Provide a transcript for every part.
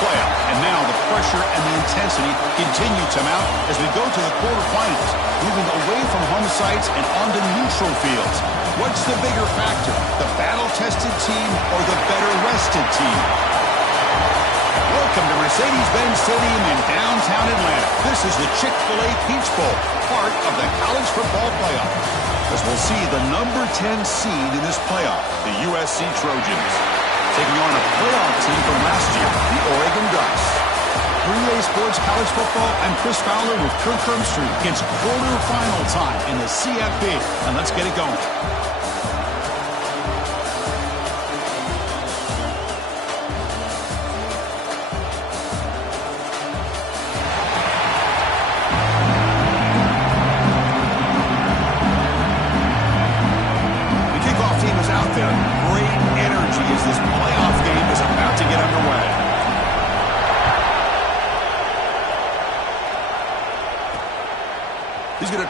playoff. And now the pressure and the intensity continue to mount as we go to the quarterfinals, moving away from home sites and onto neutral fields. What's the bigger factor, the battle-tested team or the better-rested team? Welcome to Mercedes-Benz Stadium in downtown Atlanta. This is the Chick-fil-A Peach Bowl, part of the college football playoff. As we'll see the number 10 seed in this playoff, the USC Trojans, taking on a playoff team from last year, the Oregon Ducks. 3A Sports College Football, I'm Chris Fowler with Kirk Herbstreit. It's quarterfinal time in the CFP, and let's get it going.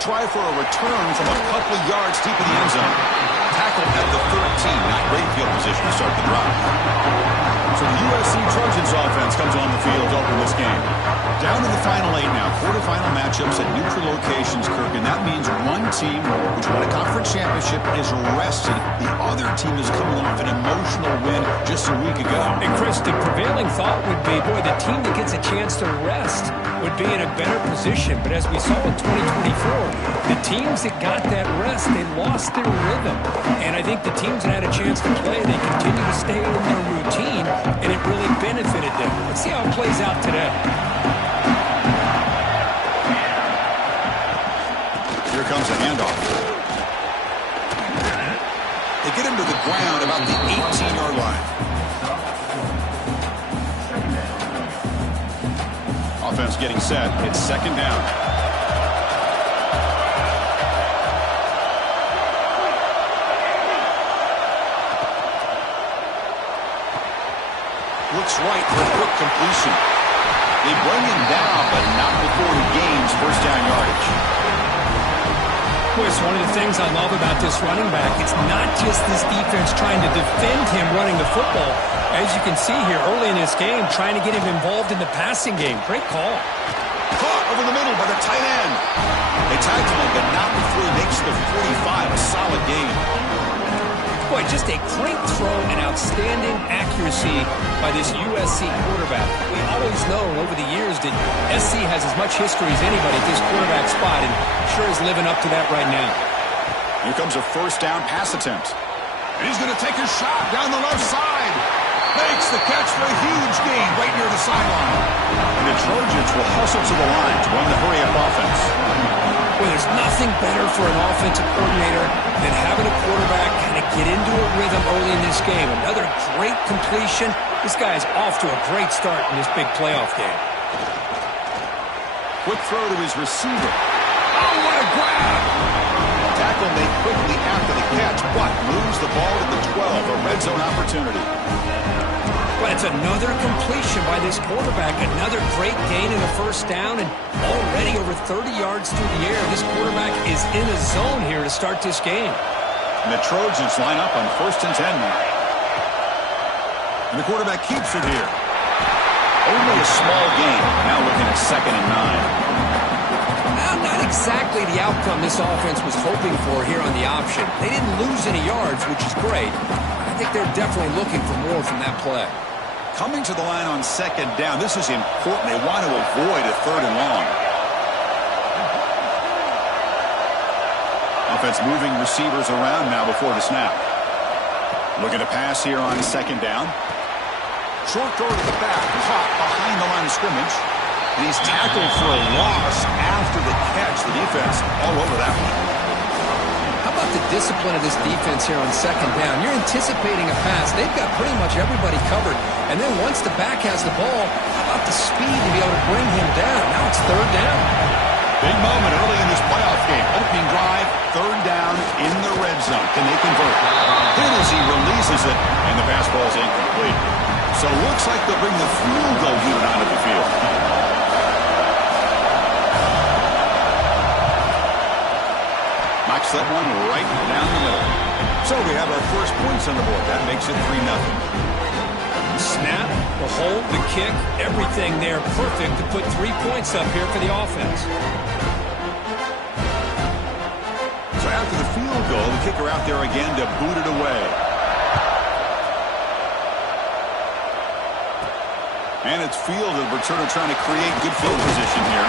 Try for a return from a couple of yards deep in the end zone. Tackled at the 13. Not great field position to start the drive. So the USC Trojans offense comes on the field to open this game. Down to the final 8 now. Quarterfinal matchups at neutral locations, Kirk. And that means one team, which won a conference championship, is rested. The other team is coming off an emotional win just a week ago. And Chris, the prevailing thought would be, boy, the team that gets a chance to rest would be in a better position. But as we saw in 2024, the teams that got that rest, they lost their rhythm. And I think the teams that had a chance to play, they continue to stay in their routine, and it really benefited them. Let's see how it plays out today. Here comes a handoff. They get him to the ground about the 18-yard line. Offense getting set. It's second down. Looks right for a quick completion. They bring him down, but not before he gains first down yardage. Chris, one of the things I love about this running back, it's not just this defense trying to defend him running the football. As you can see here early in this game, trying to get him involved in the passing game. Great call. Caught over the middle by the tight end. They tackle him, but not before he makes the 45. A solid game. Boy, just a great throw and outstanding accuracy by this USC quarterback. We always know over the years that SC has as much history as anybody at this quarterback spot, and sure is living up to that right now. Here comes a first down pass attempt. And he's going to take a shot down the left side. Makes the catch for a huge gain right near the sideline. And the Trojans will hustle to the line to run the hurry-up offense. Well, there's nothing better for an offensive coordinator than having a quarterback kind of get into a rhythm early in this game. Another great completion. This guy is off to a great start in this big playoff game. Quick throw to his receiver. Oh, what a grab! Tackle made quickly after the catch, but moves the ball to the 12, a red zone opportunity. But it's another completion by this quarterback. Another great gain in the first down, and already over 30 yards through the air. This quarterback is in a zone here to start this game. And the Trojans line up on 1st and 10 now. And the quarterback keeps it here. Only a small gain. Now looking at 2nd and 9. Well, not exactly the outcome this offense was hoping for here on the option. They didn't lose any yards, which is great. I think they're definitely looking for more from that play. Coming to the line on 2nd down. This is important. They want to avoid a 3rd and long. Offense moving receivers around now before the snap. Looking to pass here on 2nd down. Short throw to the back, caught behind the line of scrimmage. And he's tackled for a loss after the catch. The defense all over that one. How about the discipline of this defense here on 2nd down? You're anticipating a pass. They've got pretty much everybody covered. And then once the back has the ball, how about the speed to be able to bring him down? Now it's 3rd down. Big moment early in this playoff game. Opening drive, 3rd down in the red zone. Can they convert? Then as he releases it, and the pass ball is incomplete. So it looks like they'll bring the field goal unit onto the field. Knocks that one right down the middle. So we have our first points on the board. That makes it 3-0. snap, the hold, the kick, everything there perfect to put 3 points up here for the offense. So after the field goal, the kicker out there again to boot it away. And it's fielded. Returner trying to create good field position here.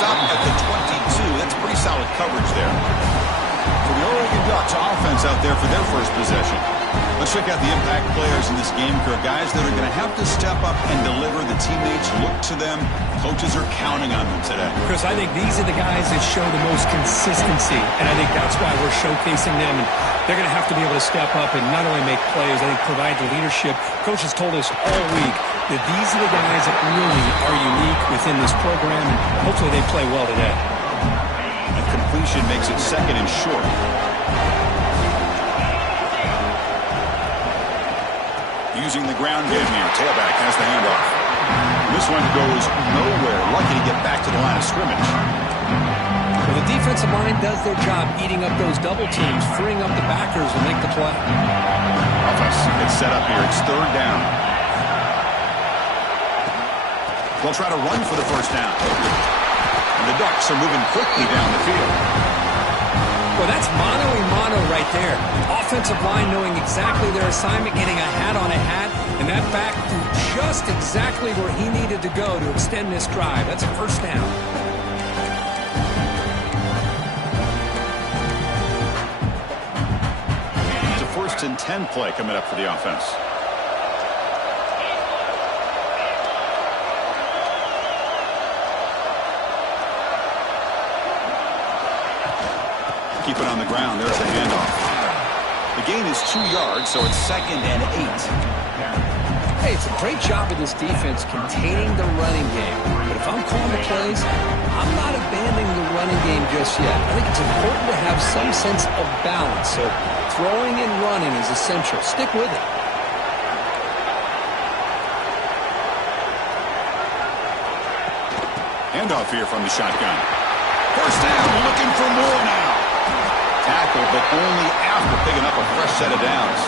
Stop at the 22. That's pretty solid coverage there. For the Oregon Ducks offense out there for their first possession. Let's check out the impact players in this game, Kirk. Guys that are going to have to step up and deliver. The teammates look to them. Coaches are counting on them today. Chris, I think these are the guys that show the most consistency, and I think that's why we're showcasing them. And they're going to have to be able to step up and not only make plays, I think provide the leadership. Coaches told us all week that these are the guys that really are unique within this program, and hopefully they play well today. And completion makes it second and short. Using the ground game here. Tailback has the handoff. This one goes nowhere. Lucky to get back to the line of scrimmage. Well, the defensive line does their job eating up those double teams, freeing up the backers to make the play. Offense gets set up here. It's third down. They'll try to run for the first down. And the Ducks are moving quickly down the field. Well, that's mano-a-mano right there. Offensive line knowing exactly their assignment, getting a hat on a hat, and that back to just exactly where he needed to go to extend this drive. That's a first down. It's a 1st and 10 play coming up for the offense. Keep it on the ground. There's the handoff. The gain is 2 yards, so it's 2nd and 8. Hey, it's a great job of this defense containing the running game. But if I'm calling the plays, I'm not abandoning the running game just yet. I think it's important to have some sense of balance. So throwing and running is essential. Stick with it. Handoff here from the shotgun. First down, looking for more now. Tackle, but only after picking up a fresh set of downs.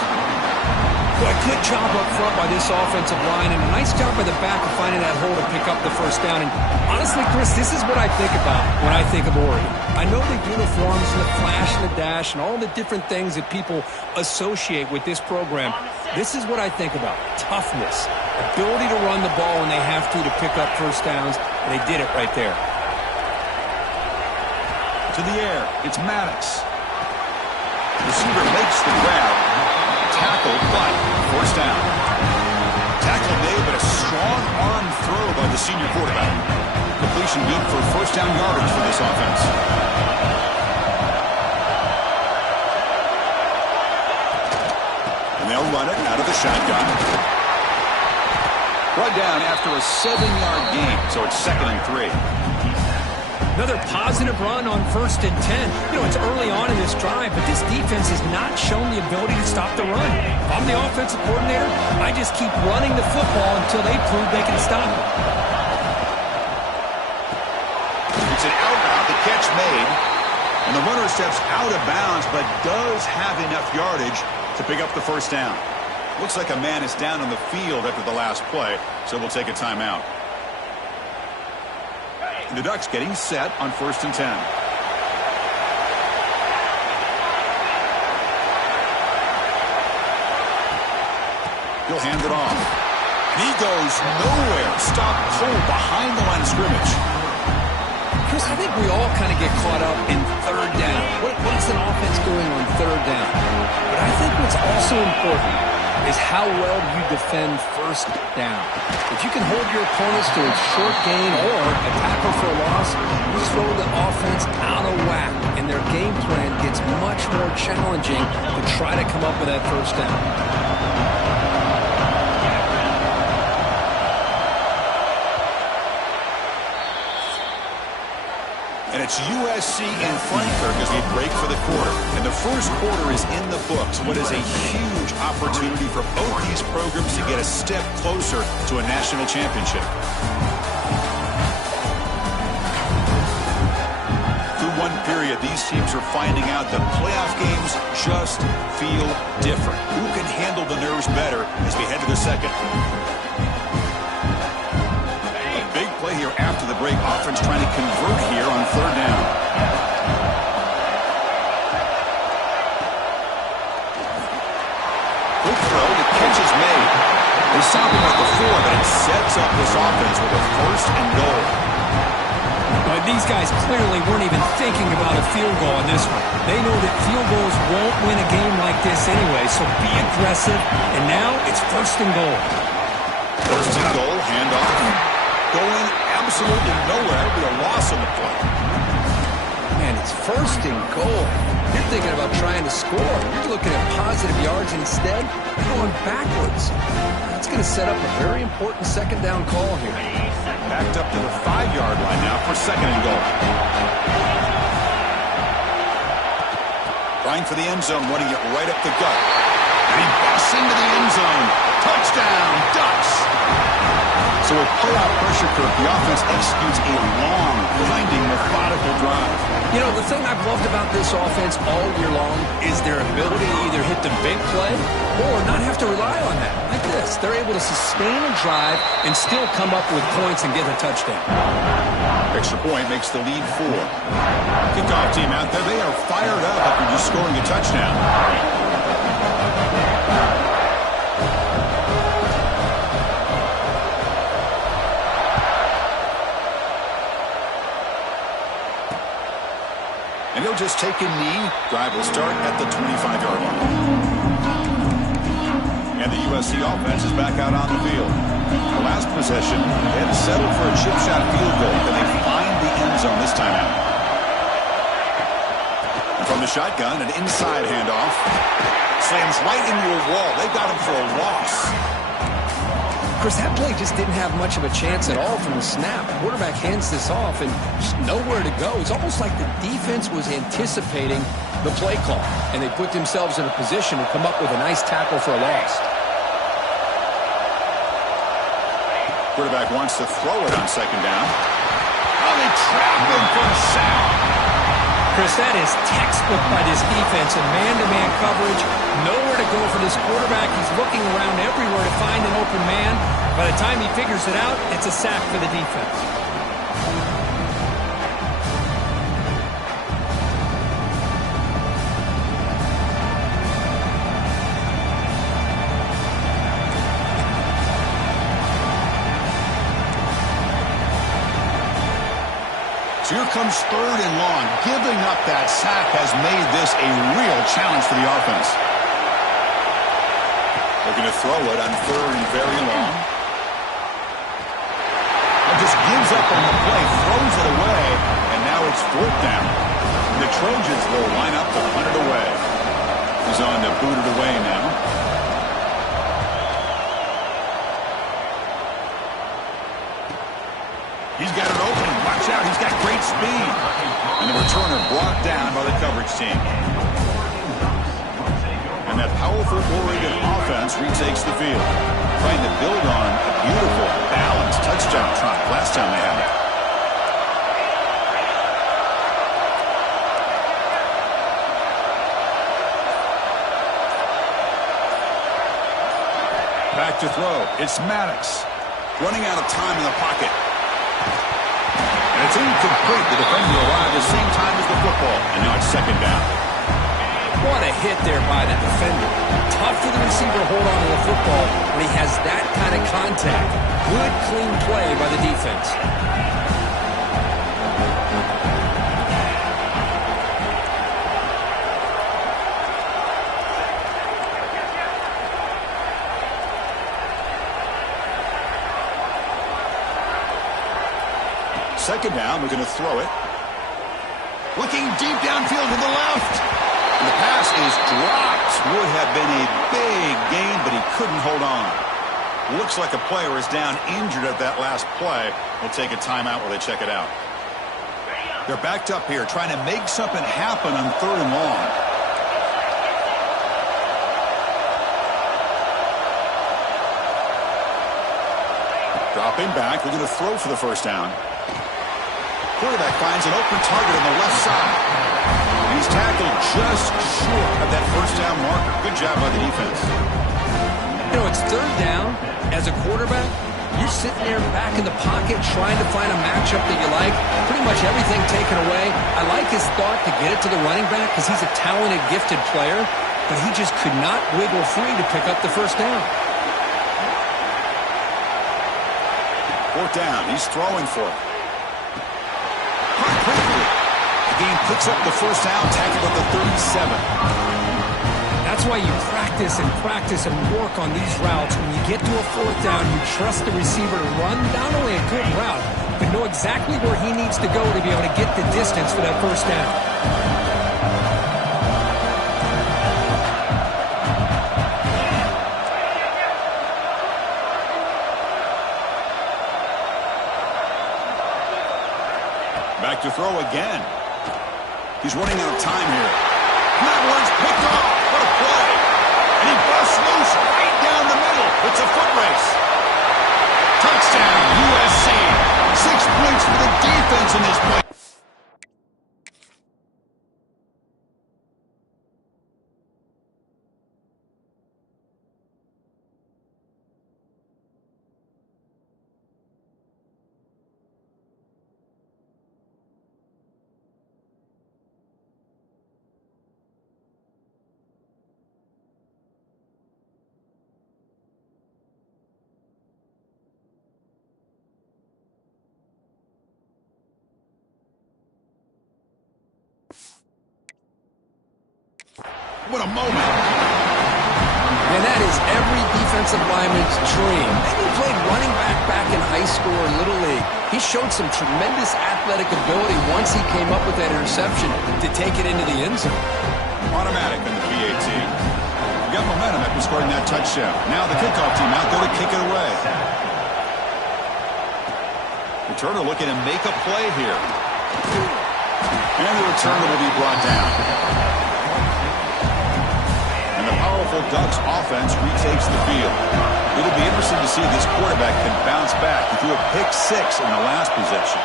Boy, good job up front by this offensive line, and a nice job by the back of finding that hole to pick up the first down. And honestly, Chris, this is what I think about when I think of Oregon. I know the uniforms and the flash and the dash and all the different things that people associate with this program. This is what I think about. Toughness, ability to run the ball when they have to pick up first downs, and they did it right there. To the air, it's Maddox. Receiver makes the grab. Tackle, but first down. Tackle made, but a strong arm throw by the senior quarterback. Completion good for first down yardage for this offense. And they'll run it out of the shotgun. Brought down after a 7-yard gain, so it's 2nd and 3. Another positive run on 1st and 10. You know, it's early on in this drive, but this defense has not shown the ability to stop the run. If I'm the offensive coordinator, I just keep running the football until they prove they can stop it. It's an out route, the catch made, and the runner steps out of bounds, but does have enough yardage to pick up the first down. Looks like a man is down on the field after the last play, so we'll take a timeout. The Ducks getting set on 1st and 10. He'll hand it off. And he goes nowhere. Stop cold behind the line of scrimmage. Chris, I think we all kind of get caught up in third down. What's an offense doing on third down? But I think what's also important is how well you defend first down. If you can hold your opponents to a short gain or a tackle for a loss, you throw the offense out of whack, and their game plan gets much more challenging to try to come up with that first down. And it's USC in front, Kirk, as we break for the quarter. And the first quarter is in the books. What is a huge opportunity for both these programs to get a step closer to a national championship. Through one period area, these teams are finding out that playoff games just feel different. Who can handle the nerves better as we head to the second? A big play here after the break. Offense trying to convert here on third down. Quick throw. The catch is made. They stop him at the 4, but it sets up this offense with a first and goal. But these guys clearly weren't even thinking about a field goal on this one. They know that field goals won't win a game like this anyway, so be aggressive. And now it's first and goal. First and goal, handoff. Going absolutely nowhere. It'll be a loss on the play. Man, it's first and goal. You're thinking about trying to score. You're looking at positive yards instead. You're going backwards. That's going to set up a very important second down call here. Backed up to the 5-yard line now for second and goal. Trying for the end zone, running it right up the gut. And he busts into the end zone. Touchdown, Ducks! So with playoff pressure curve, the offense executes a long, grinding, methodical drive. You know, the thing I've loved about this offense all year long is their ability to either hit the big play or not have to rely on that. Like this, they're able to sustain a drive and still come up with points and get a touchdown. Extra point makes the lead 4. Kickoff team out there, they are fired up after just scoring a touchdown. And he'll just take a knee. Drive will start at the 25-yard line. And the USC offense is back out on the field. The last possession, they had to settle for a chip shot field goal, and they find the end zone this time out. And from the shotgun, an inside handoff. Slams right into a wall. They got him for a loss. Chris, that play just didn't have much of a chance at all from the snap. The quarterback hands this off and just nowhere to go. It's almost like the defense was anticipating the play call, and they put themselves in a position to come up with a nice tackle for a loss. Quarterback wants to throw it on second down. Oh, they trap him for a sack. Chris, that is textbook by this defense and man-to-man coverage. Nowhere to go for this quarterback. He's looking around everywhere to find an open man. By the time he figures it out, it's a sack for the defense. So here comes third and long. Giving up that sack has made this a real challenge for the offense. Looking to throw it on third and very long. And just gives up on the play, throws it away, and now it's fourth down. And the Trojans will line up to punt it away. He's on to boot it away now. He's got an opening. Watch out. He's got great speed. And the returner brought down by the coverage team. And that powerful Oregon offense retakes the field, trying to build on a beautiful, balanced touchdown drive last time they had it. Back to throw. It's Maddox. Running out of time in the pocket. And it's incomplete. The defender arrived at the same time as the football. And now it's second down. What a hit there by the defender. Tough for the receiver to hold on to the football when he has that kind of contact. Good, clean play by the defense. Second down, we're going to throw it. Looking deep downfield to the left. And the pass is dropped. Would have been a big gain, but he couldn't hold on. Looks like a player is down injured at that last play. We'll take a timeout while they check it out. They're backed up here, trying to make something happen on third and long. Dropping back, we're going to throw for the first down. Quarterback finds an open target on the left side. just short of that first down marker. Good job by the defense. You know, it's third down. As a quarterback, you're sitting there back in the pocket trying to find a matchup that you like. Pretty much everything taken away. I like his thought to get it to the running back because he's a talented, gifted player, but he just could not wiggle free to pick up the first down. Fourth down. He's throwing for it. Quickly. The game picks up the first down, tackled at the 37. That's why you practice and work on these routes. When you get to a fourth down, you trust the receiver to run not only a good route, but know exactly where he needs to go to be able to get the distance for that first down. Back to throw again. He's running out of time here. Edwards picked off. What a play. And he busts loose right down the middle. It's a foot race. Touchdown, USC. 6 points for the defense in this play. What a moment. And that is every defensive lineman's dream. Maybe he played running back in high school or Little League. He showed some tremendous athletic ability once he came up with that interception to take it into the end zone. Automatic on the PAT. We got momentum after scoring that touchdown. Now the kickoff team out there to kick it away. Returner looking to make a play here. And the returner will be brought down. Powerful Ducks offense retakes the field. It'll be interesting to see if this quarterback can bounce back. He threw a pick 6 in the last possession.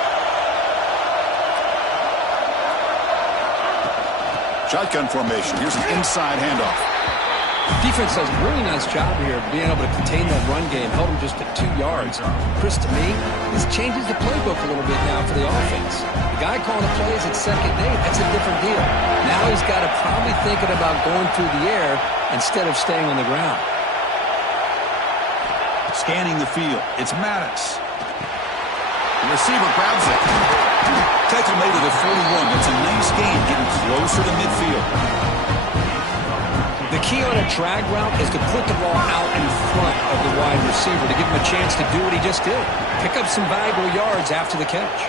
Shotgun formation. Here's an inside handoff. Defense does a really nice job here of being able to contain that run game. Held him just at 2 yards. Chris, to me, this changes the playbook a little bit now for the offense. The guy calling the plays at second day, that's a different deal. Now he's got to probably thinking about going through the air instead of staying on the ground. Scanning the field. It's Maddox. The receiver grabs it. Tackle made at the 41. That's a nice gain, getting closer to midfield. The key on a drag route is to put the ball out in front of the wide receiver to give him a chance to do what he just did. Pick up some valuable yards after the catch.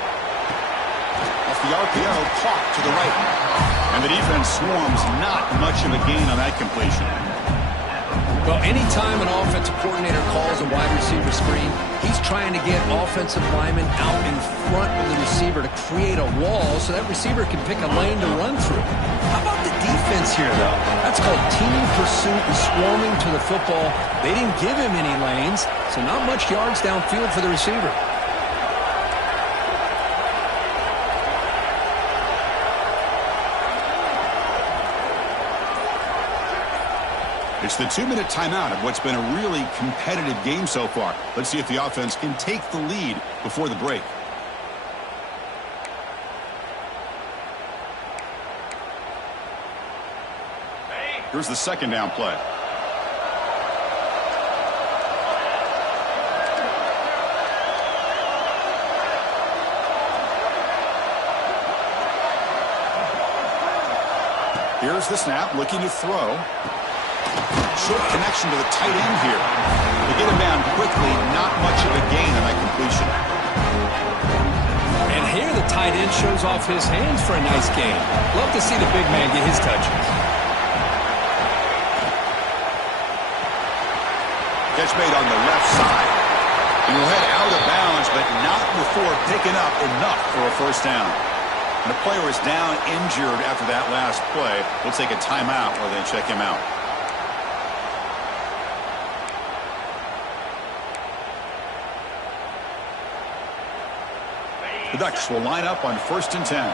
Off the RPO, caught to the right. And the defense swarms, not much of a gain on that completion. Well, anytime an offensive coordinator calls a wide receiver screen, he's trying to get offensive linemen out in front of the receiver to create a wall so that receiver can pick a lane to run through. How about the defense here, though? That's called team pursuit and swarming to the football. They didn't give him any lanes, so not much yards downfield for the receiver. It's the 2-minute timeout of what's been a really competitive game so far. Let's see if the offense can take the lead before the break. Here's the second down play. Here's the snap, looking to throw. Short connection to the tight end here. To get him down quickly, not much of a gain on that completion. And here the tight end shows off his hands for a nice gain. Love to see the big man get his touches. Catch made on the left side. And he'll head out of bounds, but not before picking up enough for a first down. And the player is down injured after that last play. We'll take a timeout while they check him out. The Ducks will line up on 1st and 10.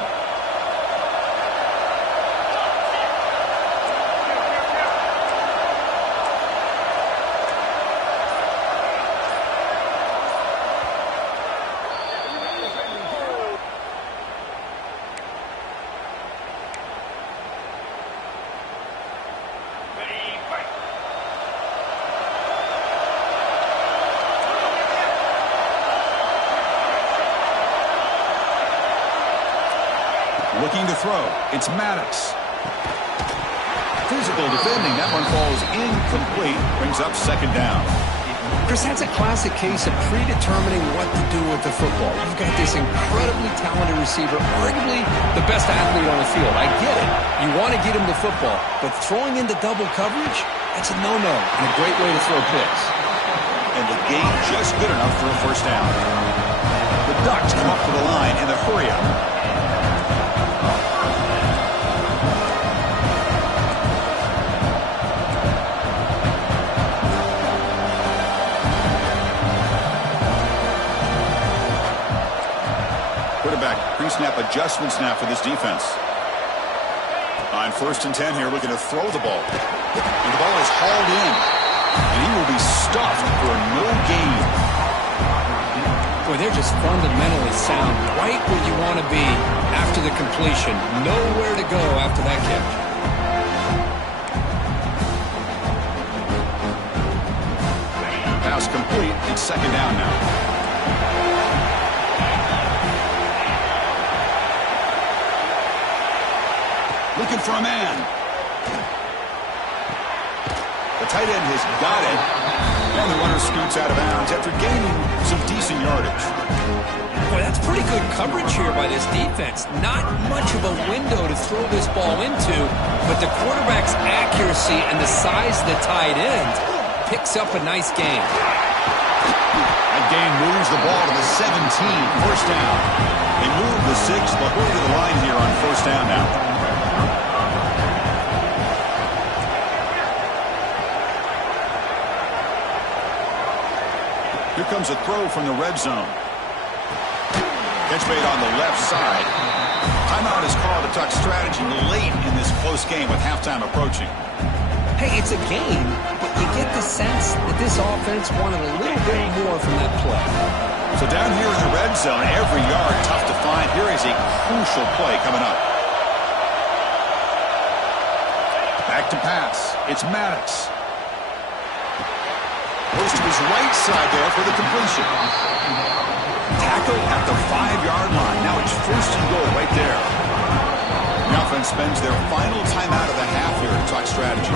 throw. It's Maddox. Physical defending. That one falls incomplete. Brings up second down. Chris, that's a classic case of predetermining what to do with the football. You've got this incredibly talented receiver, arguably the best athlete on the field. I get it. You want to get him the football, but throwing into double coverage, that's a no-no and a great way to throw picks. And the gain just good enough for a first down. The Ducks come up to the line in the hurry-up. Pre-snap adjustments now for this defense. On 1st and 10 here, looking to throw the ball. And the ball is hauled in. And he will be stuffed for no gain. Boy, they're just fundamentally sound. Right where you want to be after the completion. Nowhere to go after that catch. Pass complete. It's second down now. Looking for a man. The tight end has got it. And the runner scoots out of bounds after gaining some decent yardage. Boy, that's pretty good coverage here by this defense. Not much of a window to throw this ball into, but the quarterback's accuracy and the size of the tight end picks up a nice gain. That gain moves the ball to the 17. First down. They move the 6. They'll hurry to the line here on first down now. Here comes a throw from the red zone. Catch made on the left side. Timeout is called to talk strategy late in this close game with halftime approaching. Hey, it's a game, but you get the sense that this offense wanted a little bit more from that play. So down here in the red zone, every yard tough to find. Here is a crucial play coming up. Back to pass. It's Maddox. Goes to his right side there for the completion. Tackle at the 5-yard line. Now it's 1st and goal right there. The offense spends their final timeout of the half here to talk strategy.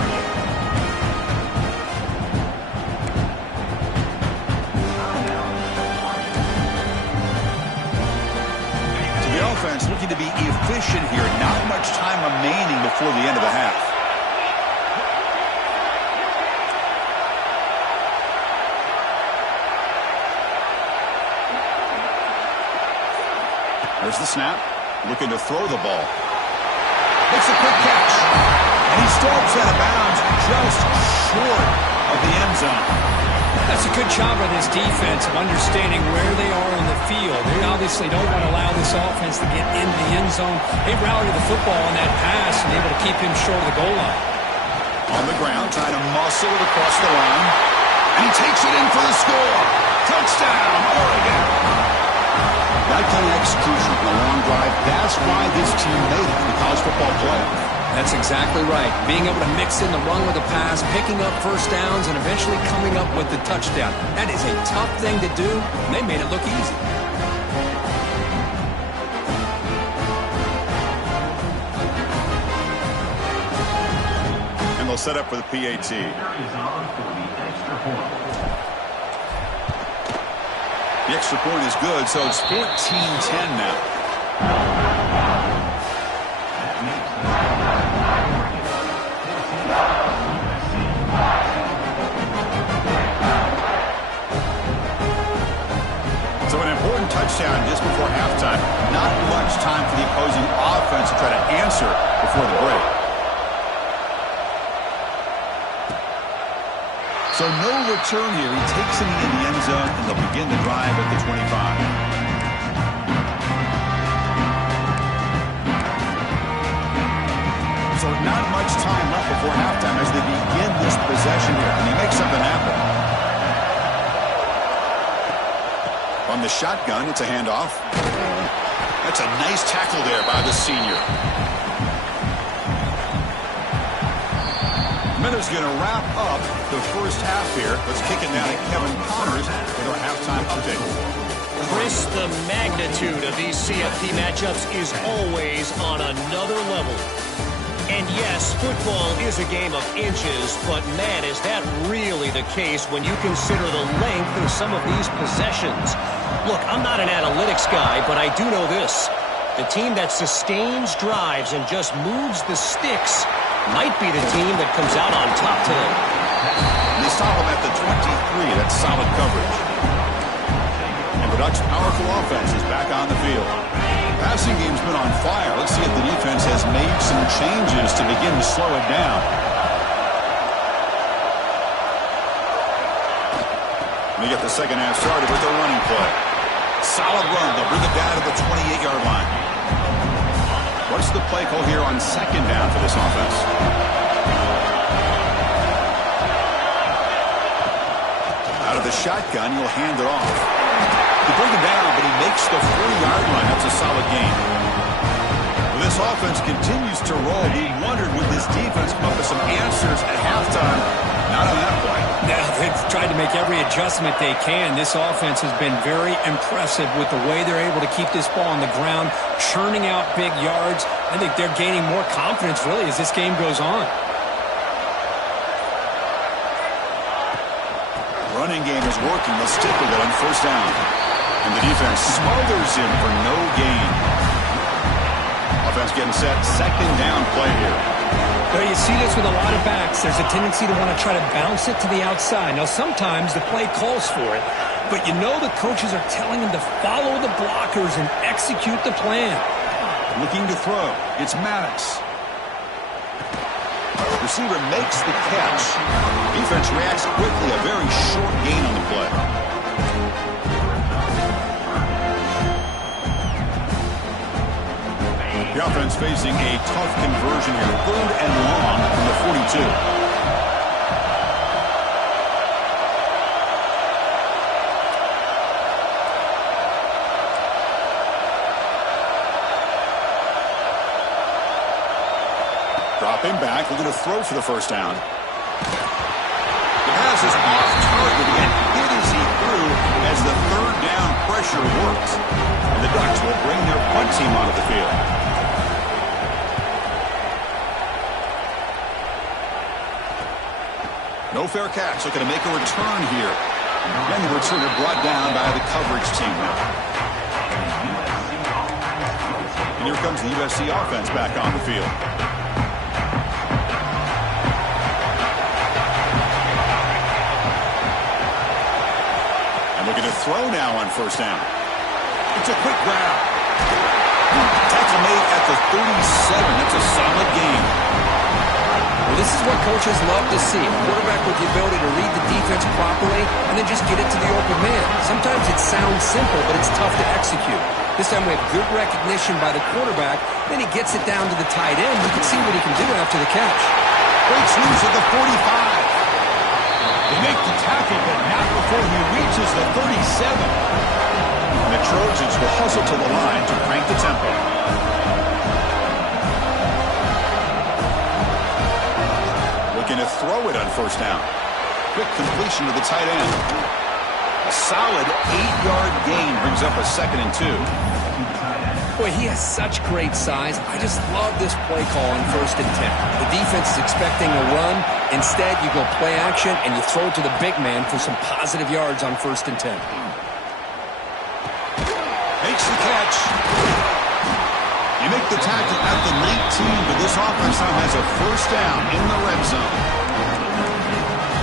So the offense looking to be efficient here. Not much time remaining before the end of the half. There's the snap. Looking to throw the ball. Makes a quick catch. And he steps out of bounds just short of the end zone. That's a good job by this defense of understanding where they are in the field. They obviously don't want to allow this offense to get into the end zone. They rallied the football on that pass and able to keep him short of the goal line. On the ground, trying to muscle it across the line. And he takes it in for the score. Touchdown, Oregon. That kind of execution from a long drive, that's why this team made it in the college football playoff. That's exactly right. Being able to mix in the run with the pass, picking up first downs, and eventually coming up with the touchdown. That is a tough thing to do, and they made it look easy. And they'll set up for the PAT. The extra point is good, so it's 14-10 now. So an important touchdown just before halftime. Not much time for the opposing offense to try to answer before the break. So no return here. He takes it in the end zone, and they'll begin the drive at the 25. So not much time left before halftime as they begin this possession here. And he makes something happen. On the shotgun, it's a handoff. That's a nice tackle there by the senior. Minutes going to wrap up the first half here. Let's kick it down to Kevin Connors with our halftime update. Chris, the magnitude of these CFP matchups is always on another level. And yes, football is a game of inches, but man, is that really the case when you consider the length of some of these possessions. Look, I'm not an analytics guy, but I do know this. The team that sustains drives and just moves the sticks might be the team that comes out on top today. They stop him at the 23. That's solid coverage. And the Ducks' powerful offense is back on the field. Passing game's been on fire. Let's see if the defense has made some changes to begin to slow it down. They get the second half started with a running play. Solid run. They'll bring it down to the 28-yard line. What's the play call here on second down for this offense? Out of the shotgun, you'll hand it off. They bring him down, but he makes the 40-yard line. That's a solid gain. Well, this offense continues to roll. We wondered, would this defense come up with some answers at halftime? Not on that play. Now, they've tried to make every adjustment they can. This offense has been very impressive with the way they're able to keep this ball on the ground, churning out big yards. I think they're gaining more confidence, really, as this game goes on. Running game is working. They'll stick with it on first down. And the defense smothers him for no gain. Offense getting set. Second down play here. Well, you see this with a lot of backs. There's a tendency to want to try to bounce it to the outside. Now, sometimes the play calls for it, but you know the coaches are telling them to follow the blockers and execute the plan. Looking to throw. It's Maddox. Receiver makes the catch. Defense reacts quickly. A very short gain on the play. The offense facing a tough conversion here. 3rd and long from the 42. Dropping back, looking to throw for the first down. The pass is off target and hit as he threw as the 3rd down pressure worked. And the Ducks will bring their punt team onto the field. No fair catch, looking to make a return here. And the returner brought down by the coverage team now. And here comes the USC offense back on the field. Looking to throw now on first down. It's a quick grab. Tackle made at the 37. That's a solid gain. Well, this is what coaches love to see. A quarterback with the ability to read the defense properly and then just get it to the open man. Sometimes it sounds simple, but it's tough to execute. This time we have good recognition by the quarterback. Then he gets it down to the tight end. You can see what he can do after the catch. Breaks loose at the 45. They make the tackle, but not before he reaches the 37. And the Trojans will hustle to the line to crank the tempo. Looking to throw it on first down. Quick completion to the tight end. A solid 8-yard gain brings up a 2nd and 2. Boy, he has such great size. I just love this play call on 1st and 10. The defense is expecting a run. Instead, you go play action, and you throw it to the big man for some positive yards on 1st and 10. Makes the catch. You make the tackle at the 19, but this offense now has a first down in the red zone.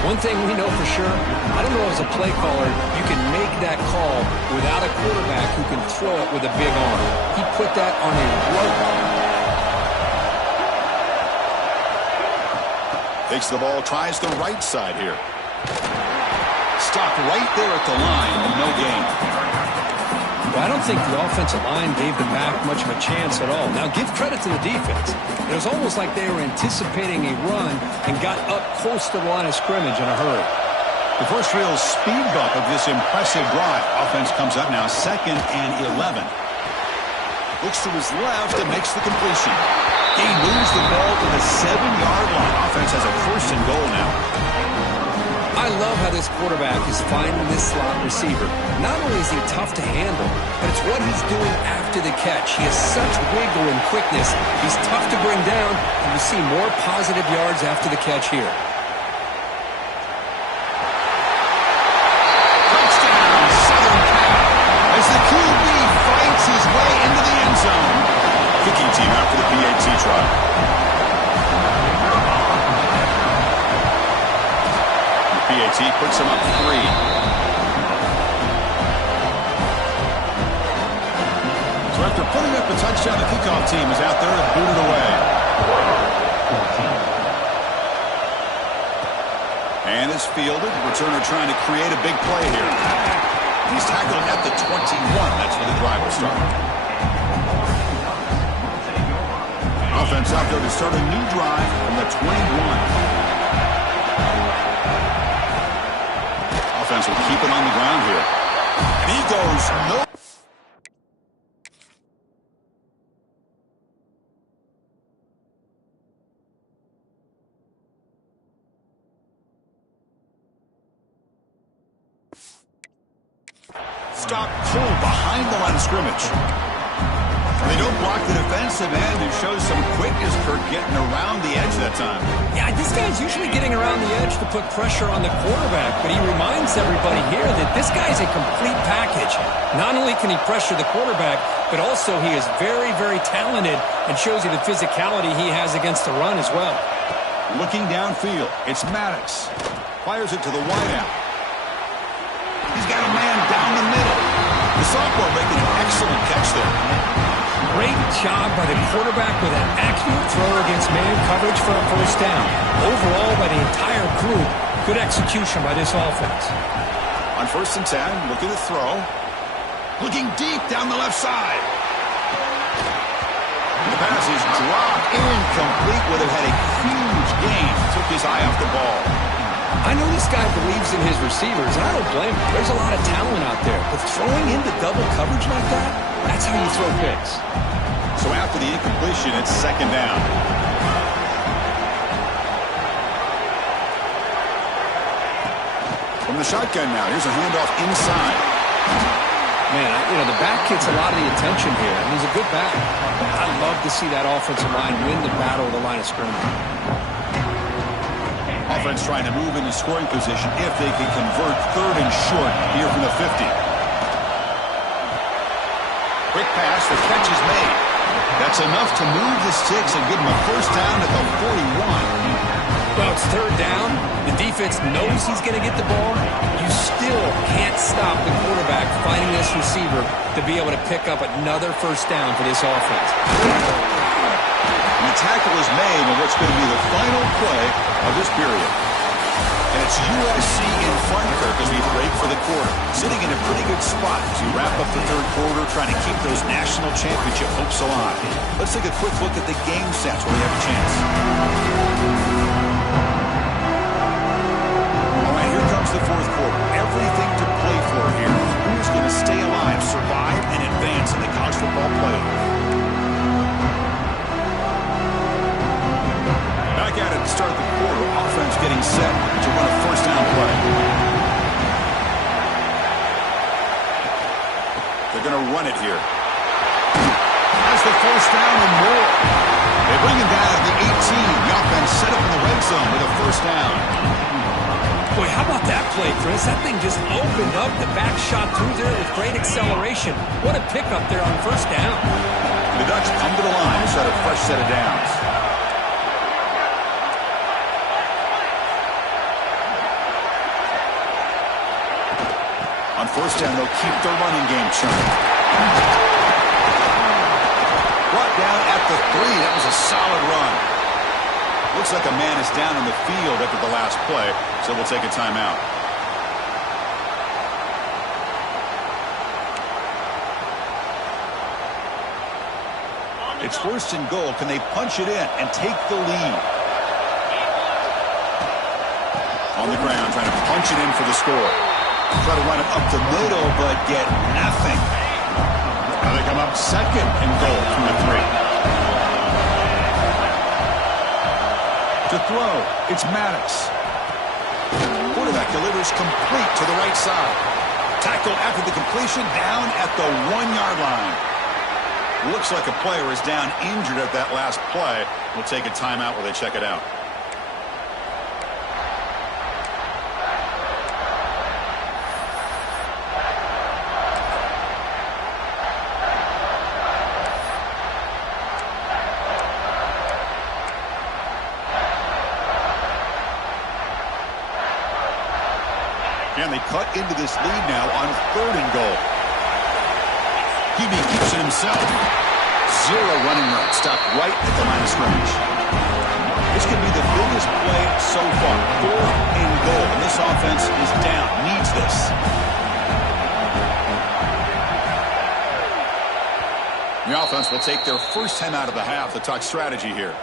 One thing we know for sure, I don't know as a play caller, you can make that call without a quarterback who can throw it with a big arm. He put that on a rope. Takes the ball, tries the right side here. Stopped right there at the line, and no gain. Well, I don't think the offensive line gave them back much of a chance at all. Now, give credit to the defense. It was almost like they were anticipating a run and got up close to the line of scrimmage in a hurry. The first real speed bump of this impressive drive. Offense comes up now 2nd and 11. Looks to his left and makes the completion. He moves the ball to the 7-yard line. Offense has a 1st and goal now. I love how this quarterback is finding this slot receiver. Not only is he tough to handle, but it's what he's doing after the catch. He has such wiggle and quickness. He's tough to bring down, and you see more positive yards after the catch here. Touchdown, Southern Cal, as the QB fights his way into the end zone. Kicking team out for the PAT trial. PAT puts him up 3. So after putting up a touchdown, the kickoff team is out there and booted away. And is fielded. Returner trying to create a big play here. He's tackled at the 21. That's where the drive will start. Offense out there to start a new drive from the 21. Offense will keep it on the ground here. And he goes no. Stop cool behind the line of scrimmage. They don't block the defensive end, who shows some quickness for getting around the edge that time. Yeah, this guy's usually getting around the edge to put pressure on the quarterback, but he reminds everybody here that this guy's a complete package. Not only can he pressure the quarterback, but also he is very, very talented and shows you the physicality he has against the run as well. Looking downfield, it's Maddox. Fires it to the wideout. He's got a man down the middle. The sophomore making an excellent catch there. Great job by the quarterback with an accurate throw against man coverage for a first down. Overall, by the entire group, good execution by this offense. On 1st and 10, looking to throw. Looking deep down the left side. The pass is dropped, incomplete. Would have had a huge gain. Took his eye off the ball. I know this guy believes in his receivers, and I don't blame him. There's a lot of talent out there, but throwing into double coverage like that, that's how you throw picks. So after the incompletion, it's 2nd down. From the shotgun now, here's a handoff inside. Man, the back gets a lot of the attention here, and he's a good back. I love to see that offensive line win the battle of the line of scrimmage. Offense trying to move into scoring position if they can convert 3rd and short here from the 50. Quick pass, the catch is made. That's enough to move the sticks and give them a first down at the 41. Well, it's 3rd down. The defense knows he's going to get the ball. You still can't stop the quarterback finding this receiver to be able to pick up another first down for this offense. And the tackle is made on what's going to be the final play of this period. And it's USC in front, Kirk, as we break for the quarter. Sitting in a pretty good spot as we wrap up the 3rd quarter, trying to keep those national championship hopes alive. Let's take a quick look at the game stats where we have a chance. All right, here comes the 4th quarter. Everything to play for here. Who's going to stay alive, survive, and advance in the college football playoff? Back at it to start the quarter. Offense getting set to run a first down play. They're going to run it here. Has the first down and more. They bring him down at the 18. The offense set up in the red zone with a first down. Boy, how about that play, Chris? That thing just opened up. The back shot through there with great acceleration. What a pickup there on first down. The Ducks come to the line to set a fresh set of downs. On first down, they'll keep their running game churning. Brought down at the 3. That was a solid run. Looks like a man is down on the field after the last play, so we'll take a timeout. It's 1st and goal. Can they punch it in and take the lead? On the ground, trying to punch it in for the score. Try to run it up the middle, but get nothing. Now they come up 2nd and goal from the 3. To throw, it's Maddox. Quarterback delivers complete to the right side. Tackle after the completion, down at the 1-yard line. Looks like a player is down injured at that last play. We'll take a timeout while they check it out. And they cut into this lead now on 3rd and goal. Hebe keeps it himself. 0 running room. Stopped right at the line of scrimmage. This could be the biggest play so far. 4th and goal. And this offense is down. Needs this. The offense will take their first time out of the half to talk strategy here.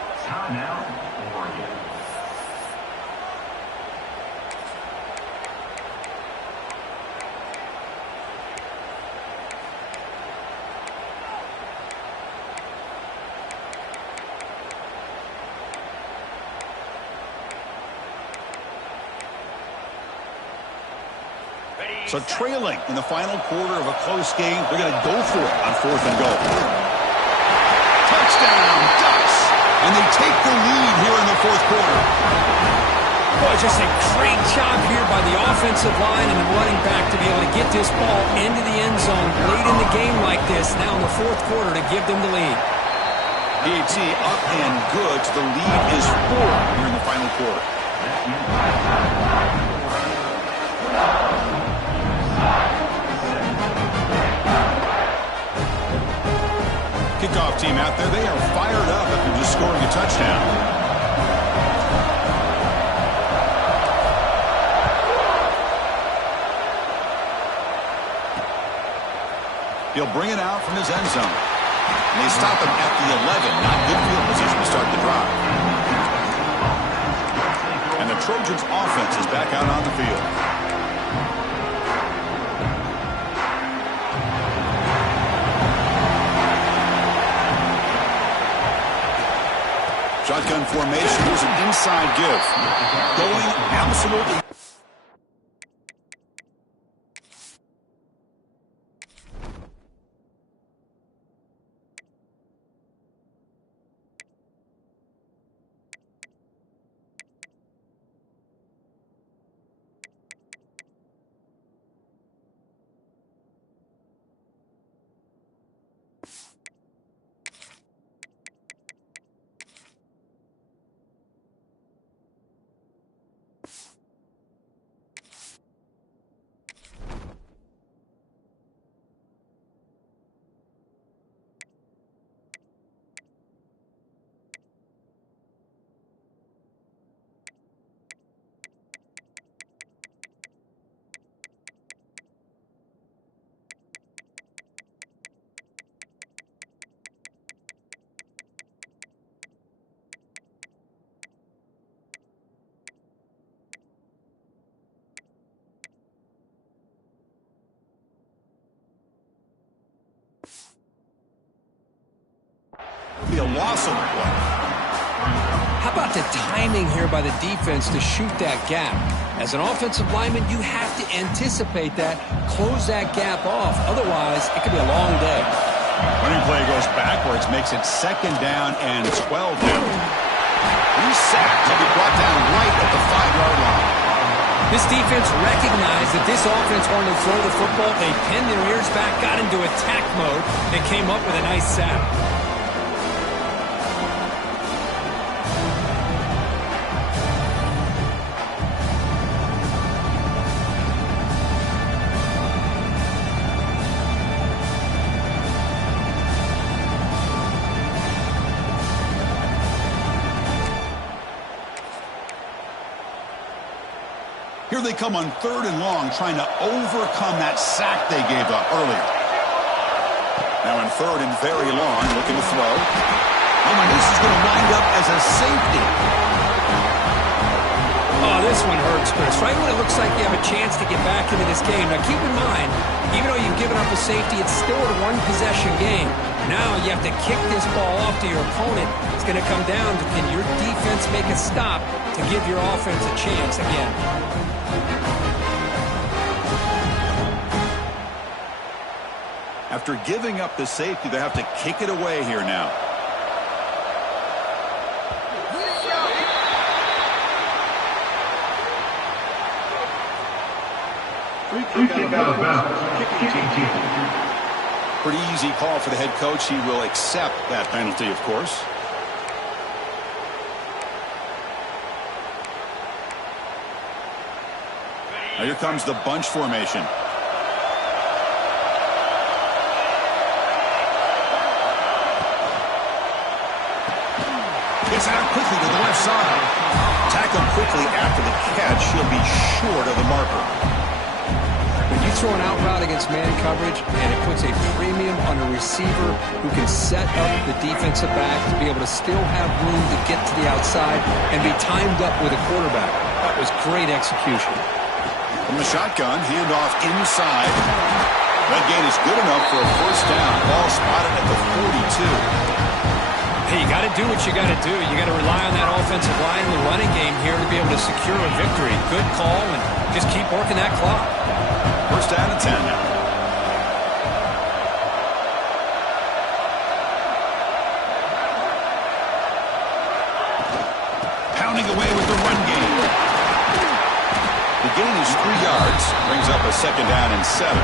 So trailing in the final quarter of a close game, they're going to go for it on 4th and goal. Touchdown, Ducks! And they take the lead here in the 4th quarter. Boy, just a great job here by the offensive line and the running back to be able to get this ball into the end zone late in the game like this, now in the 4th quarter to give them the lead. PAT up and good. The lead is 4 here in the final quarter. Kickoff team out there, they are fired up after just scoring a touchdown. He'll bring it out from his end zone. And they stop him at the 11. Not good field position to start the drive. And the Trojans offense is back out on the field. Shotgun formation. Here's an inside give. Going absolutely. Be a loss on the play. How about the timing here by the defense to shoot that gap? As an offensive lineman, you have to anticipate that, close that gap off. Otherwise, it could be a long day. Running play goes backwards, makes it 2nd down and 12 now. He's sacked. He'll be brought down right at the 5-yard line. This defense recognized that this offense wanted to throw the football. They pinned their ears back, got into attack mode, and came up with a nice sack. Here they come on 3rd and long, trying to overcome that sack they gave up earlier. Now in 3rd and very long, looking to throw. And this is going to wind up as a safety. Oh, this one hurts, Chris. Right when it looks like you have a chance to get back into this game. Now keep in mind, even though you've given up a safety, it's still a one-possession game. Now you have to kick this ball off to your opponent. It's going to come down to, can your defense just make a stop to give your offense a chance again. After giving up the safety, they have to kick it away here now. Pretty easy call for the head coach. He will accept that penalty, of course. Now here comes the bunch formation. Gets out quickly to the left side. Tackled quickly after the catch. He'll be short of the marker. When you throw an out route against man coverage, and it puts a premium on a receiver who can set up the defensive back to be able to still have room to get to the outside and be timed up with a quarterback. That was great execution. From the shotgun, handoff inside. That gain is good enough for a first down. Ball spotted at the 42. Hey, you got to do what you got to do. You got to rely on that offensive line in the running game here to be able to secure a victory. Good call, and just keep working that clock. First down and 10 now. Pounding away with the run game. The gain is 3 yards. Brings up a second down and 7.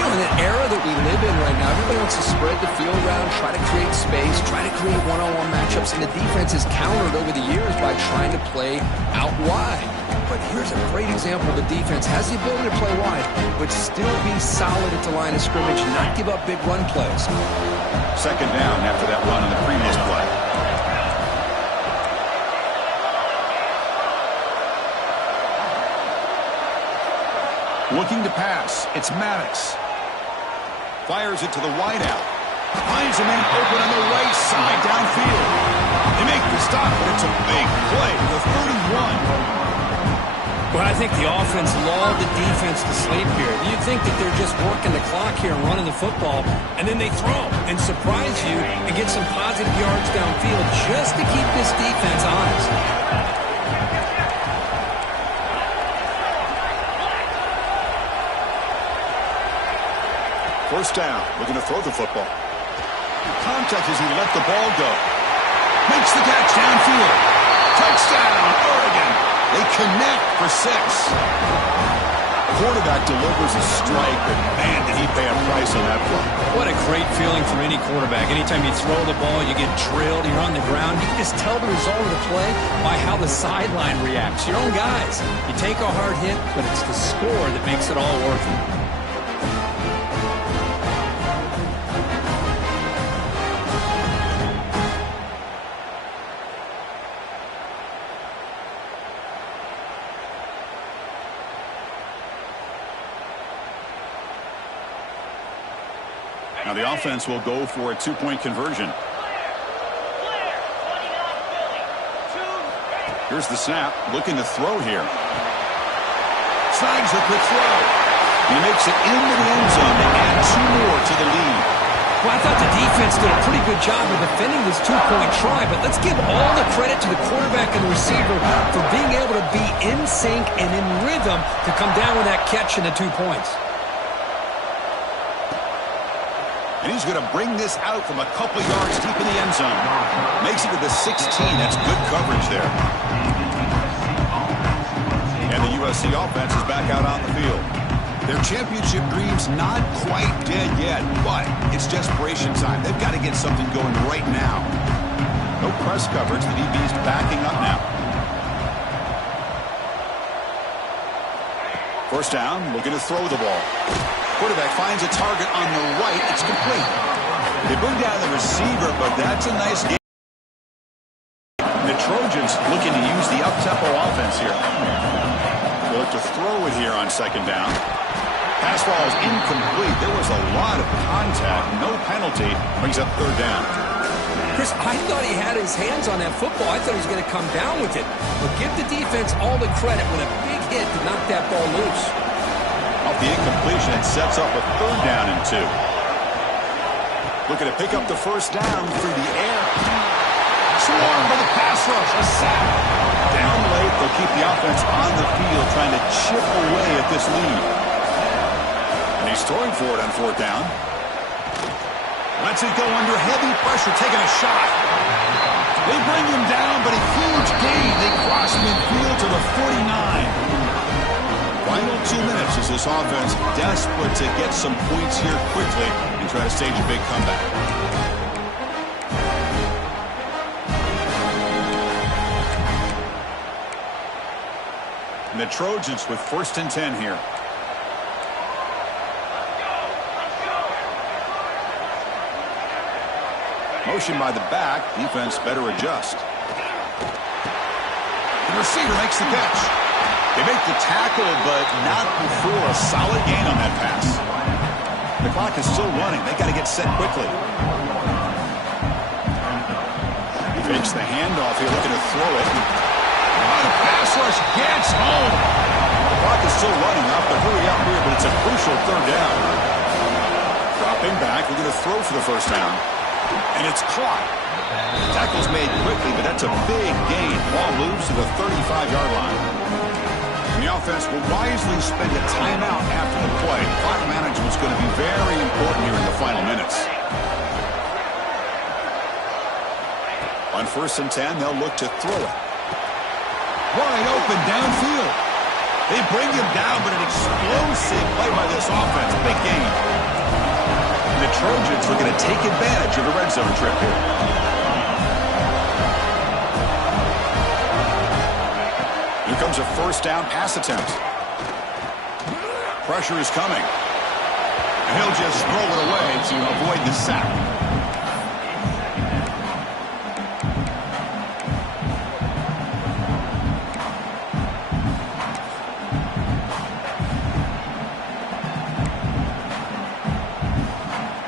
You know, in an era that we live in right now, everybody wants to spread the field around, try to create space, try to create one-on-one matchups, and the defense is countered over the years by trying to play out wide. But here's a great example. The defense has the ability to play wide, but still be solid at the line of scrimmage, not give up big run plays. Second down after that run on the previous play. Looking to pass. It's Maddox. Fires it to the wideout. Finds a man open on the right side downfield. They make the stop, but it's a big play. The 31. Well, I think the offense lulled the defense to sleep here. You'd think that they're just working the clock here and running the football, and then they throw and surprise you and get some positive yards downfield just to keep this defense honest. First down, looking to throw the football. Contact as he let the ball go. Makes the catch downfield. Touchdown, Oregon. They connect for 6. Quarterback delivers a strike, but man, did he pay a price on that play. What a great feeling for any quarterback. Anytime you throw the ball, you get drilled, you're on the ground. You can just tell the result of the play by how the sideline reacts. Your own guys. You take a hard hit, but it's the score that makes it all worth it. Now the offense will go for a 2-point conversion. Here's the snap, looking to throw here. Snags a quick throw. He makes it into the end zone to add 2 more to the lead. Well, I thought the defense did a pretty good job of defending this 2-point try, but let's give all the credit to the quarterback and the receiver for being able to be in sync and in rhythm to come down with that catch and the 2 points. And he's going to bring this out from a couple yards deep in the end zone. Makes it to the 16. That's good coverage there. And the USC offense is back out on the field. Their championship dreams not quite dead yet, but it's desperation time. They've got to get something going right now. No press coverage. The DB's backing up now. First down, looking to throw the ball. Quarterback finds a target on the right. It's complete. They bring down the receiver, but that's a nice game. The Trojans looking to use the up-tempo offense here. They'll look to throw it here on second down. Pass ball is incomplete. There was a lot of contact. No penalty. Brings up third down. Chris, I thought he had his hands on that football. I thought he was going to come down with it. But give the defense all the credit with a big hit to knock that ball loose. Off the incompletion, it sets up a third down and 2. Looking to pick up the first down through the air. Swarm for the pass A sack. Down late, they'll keep the offense on the field trying to chip away at this lead. And he's throwing for it on 4th down. Lets it go under heavy pressure, taking a shot. They bring him down, but a huge gain. They cross midfield to the 49. Final 2 minutes as this offense desperate to get some points here quickly and try to stage a big comeback. And the Trojans with 1st and 10 here. Motion by the back. Defense better adjust. The receiver makes the catch. They make the tackle, but not before a solid gain on that pass. The clock is still running. They got to get set quickly. He fakes the handoff here, looking to throw it. The pass rush gets home. The clock is still running. Off to hurry up here, but it's a crucial 3rd down. Dropping back, looking to throw for the 1st down. And it's caught. Tackle's made quickly, but that's a big gain. Ball moves to the 35-yard line. And the offense will wisely spend a timeout after the play. Clock management is going to be very important here in the final minutes. On 1st and 10, they'll look to throw it. Wide open downfield. They bring him down, but an explosive play by this offense. Big gain. And the Trojans are going to take advantage of the red zone trip here. Here comes a 1st down pass attempt. Pressure is coming. And he'll just throw it away to avoid the sack.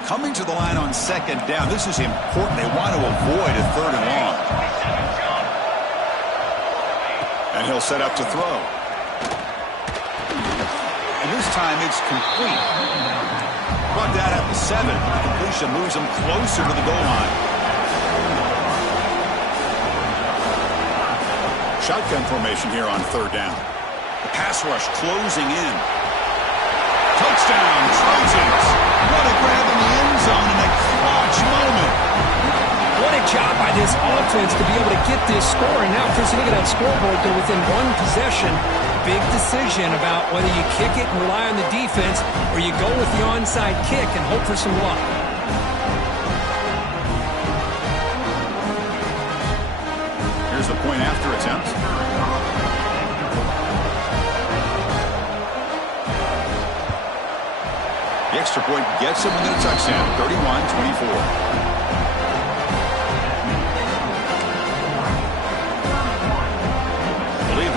Coming to the line on 2nd down. This is important. They want to avoid a 3rd and long. And he'll set up to throw. And this time it's complete. Brought down at the 7. Completion moves him closer to the goal line. Shotgun formation here on 3rd down. The pass rush closing in. Touchdown, Trojans. What a grab in the end zone in a clutch moment. What a job by this offense to be able to get this score. And now, Chris, you look at that scoreboard, they're within 1 possession. Big decision about whether you kick it and rely on the defense or you go with the onside kick and hope for some luck. Here's the point after attempt. The extra point gets him within a touchdown, 31-24.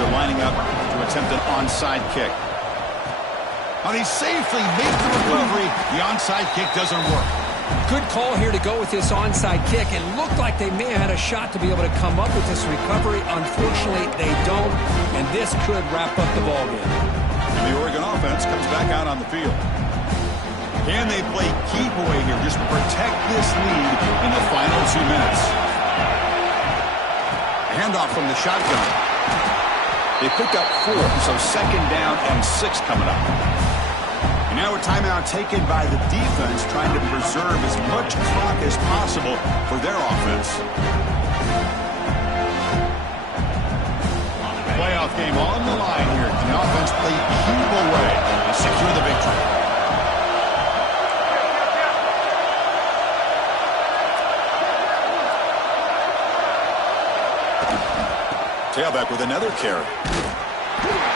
Lining up to attempt an onside kick. And he safely makes the recovery. The onside kick doesn't work. Good call here to go with this onside kick. It looked like they may have had a shot to be able to come up with this recovery. Unfortunately, they don't, and this could wrap up the ballgame. And the Oregon offense comes back out on the field. Can they play keep away here? Just protect this lead in the final 2 minutes. Handoff from the shotgun. They pick up 4, so 2nd down and 6 coming up. And now a timeout taken by the defense, trying to preserve as much clock as possible for their offense. Playoff game on the line here. Can the offense play keep away and secure the victory? Tailback with another carry.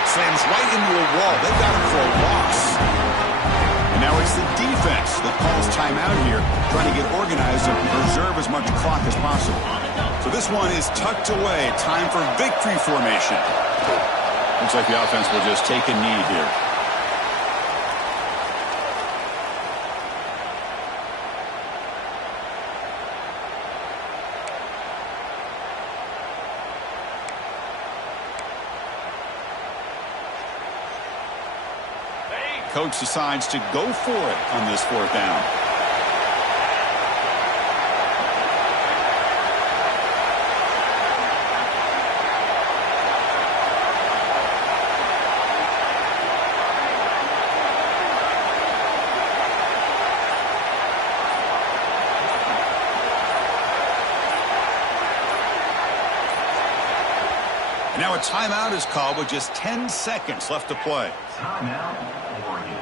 Slams right into a wall. They've got him for a loss. And now it's the defense that calls timeout here, trying to get organized and preserve as much clock as possible. So this one is tucked away. Time for victory formation. Looks like the offense will just take a knee here. Coach decides to go for it on this 4th down. And now a timeout is called with just 10 seconds left to play. Timeout, Oregon.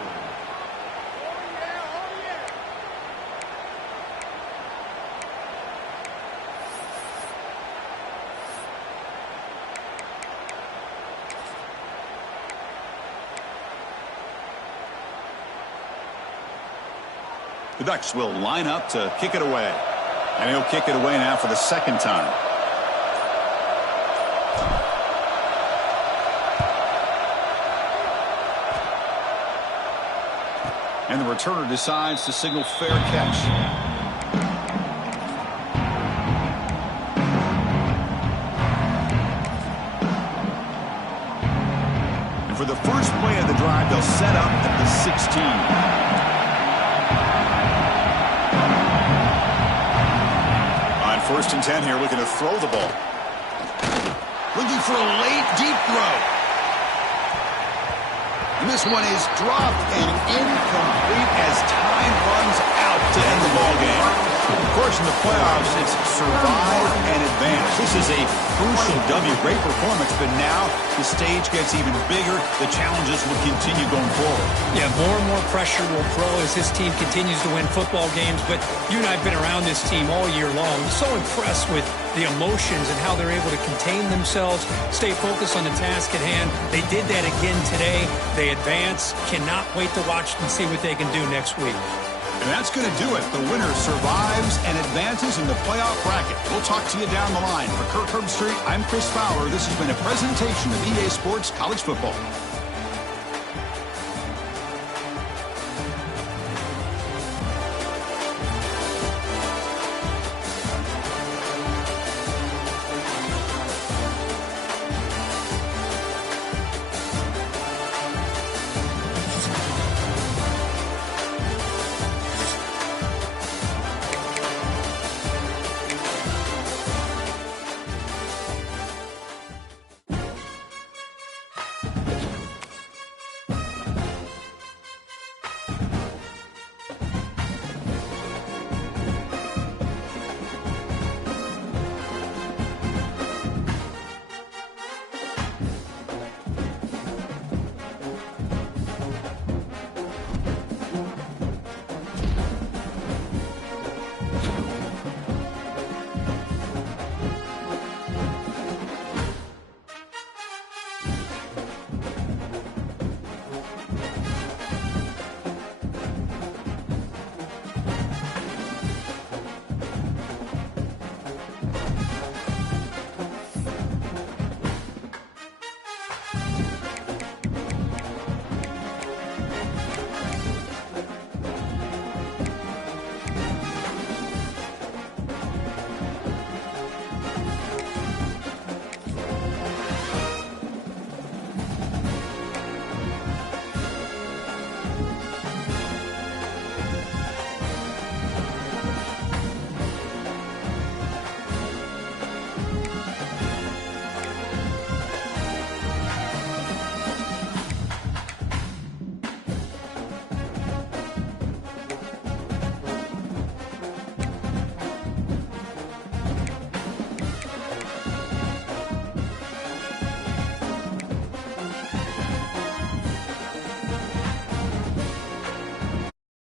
The Ducks will line up to kick it away. And he'll kick it away now for the second time. And the returner decides to signal fair catch. And for the first play of the drive, they'll set up at the 16. First and 10 here, looking to throw the ball. Looking for a late, deep throw. And this one is dropped and incomplete as time runs out to end the ball game. Of course, in the playoffs, it's survive and advance. This is a crucial W. Great performance, but now the stage gets even bigger. The challenges will continue going forward. Yeah, more and more pressure will grow as this team continues to win football games. But you and I have been around this team all year long. So impressed with the emotions and how they're able to contain themselves, stay focused on the task at hand. They did that again today. They advance. Cannot wait to watch and see what they can do next week. And that's going to do it. The winner survives and advances in the playoff bracket. We'll talk to you down the line. For Kirk Herbstreit, I'm Chris Fowler. This has been a presentation of EA Sports College Football.